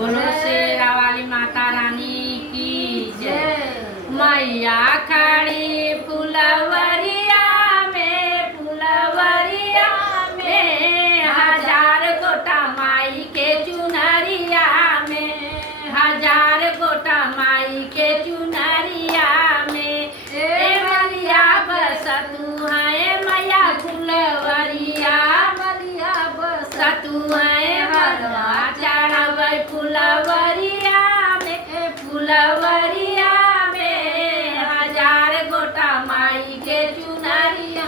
बोलो शेरा वाली माता रानी की जय। मैया खड़ी फुलवरिया में, फुलवरिया में, हजार गोटा माई के चुनरिया में, हजार गोटा माई के चुनरिया में। ए मलिया बस तू है मैया फुलवरिया, मलिया बस तू है हरवा चढ़ावे फुलवरिया में, फुलवरिया में, हजार गोटा माई के चुनरिया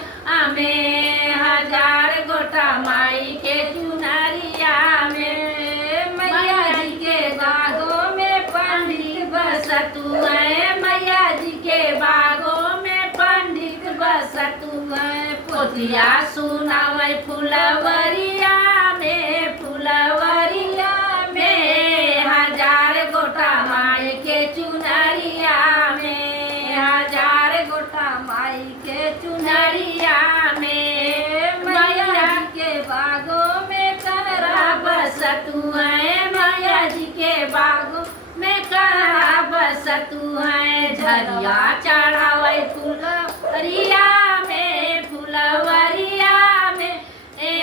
में, हजार गोटा माई के चुनरिया में। मैया जी के बागों में पंडित बस तू है, मैया जी के बागों में पंडित बस तू है। पोतिया सुनावे फुलवरिया में, फुलवरिया में, हजार गोटा माई के चुनरिया में, हजार गोटा माई के चुनरिया में। मैया के बागों में करा बस तू है, मैया जी के बागों में करा बस तू है। झरिया चढ़ावे फुलवरिया में, फुलवरिया में,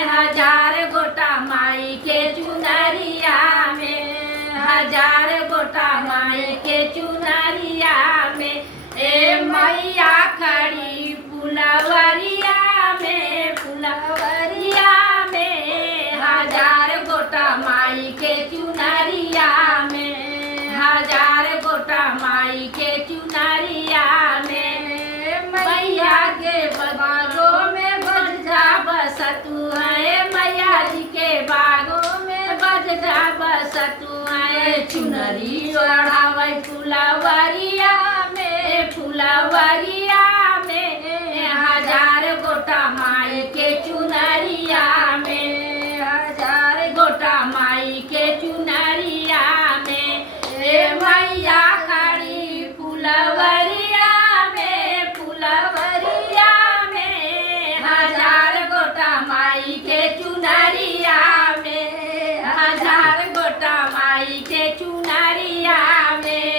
हजार गोटा माई के चुनरिया में, हजार गोटा माई के चुनरिया में। ए मैया खड़ी फुलवरिया में, फुलवरिया में, हजार गोटा माई के चुनरिया में, हजार गोटा माई के चुनरिया में। मैया के बागों में बज जा बस तू है, मैया जी के बागों में बज जा बस तू है। चुनरी चढ़ावे फुलवरिया में, फुलवरिया में, हजार गोटा माई के चुनरिया में, हजार गोटा माई के चुनरिया में। ए मैया खड़ी फुलवरिया में, फुलवरिया में, हजार गोटा माई के चुनरिया में, हजार गोटा माई के चुनरिया में।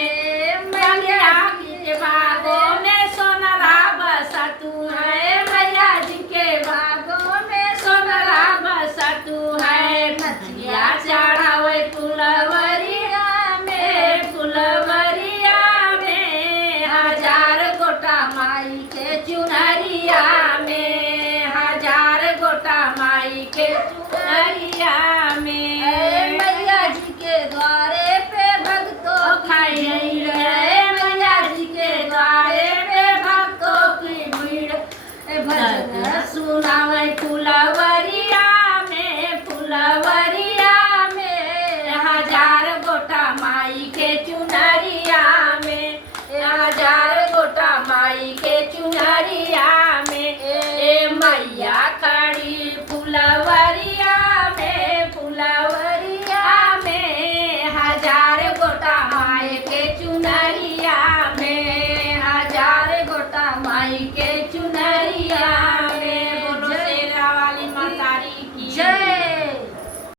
मैया के बागों में सोनरा बस तू है, मैया जी के बागों में सोनरा बस तू है। मछलिया चढ़ावे फुलवरिया में, फुलवरिया में, हजार गोटा माई के चुनरिया में, हजार गोटा माई के चुनरिया में। मैया जी के द्वारे पे भक्तों खाई नहीं रहे, मैया जी के द्वारे पे भक्तों की भीड़। भजन सुनावे फुलवरिया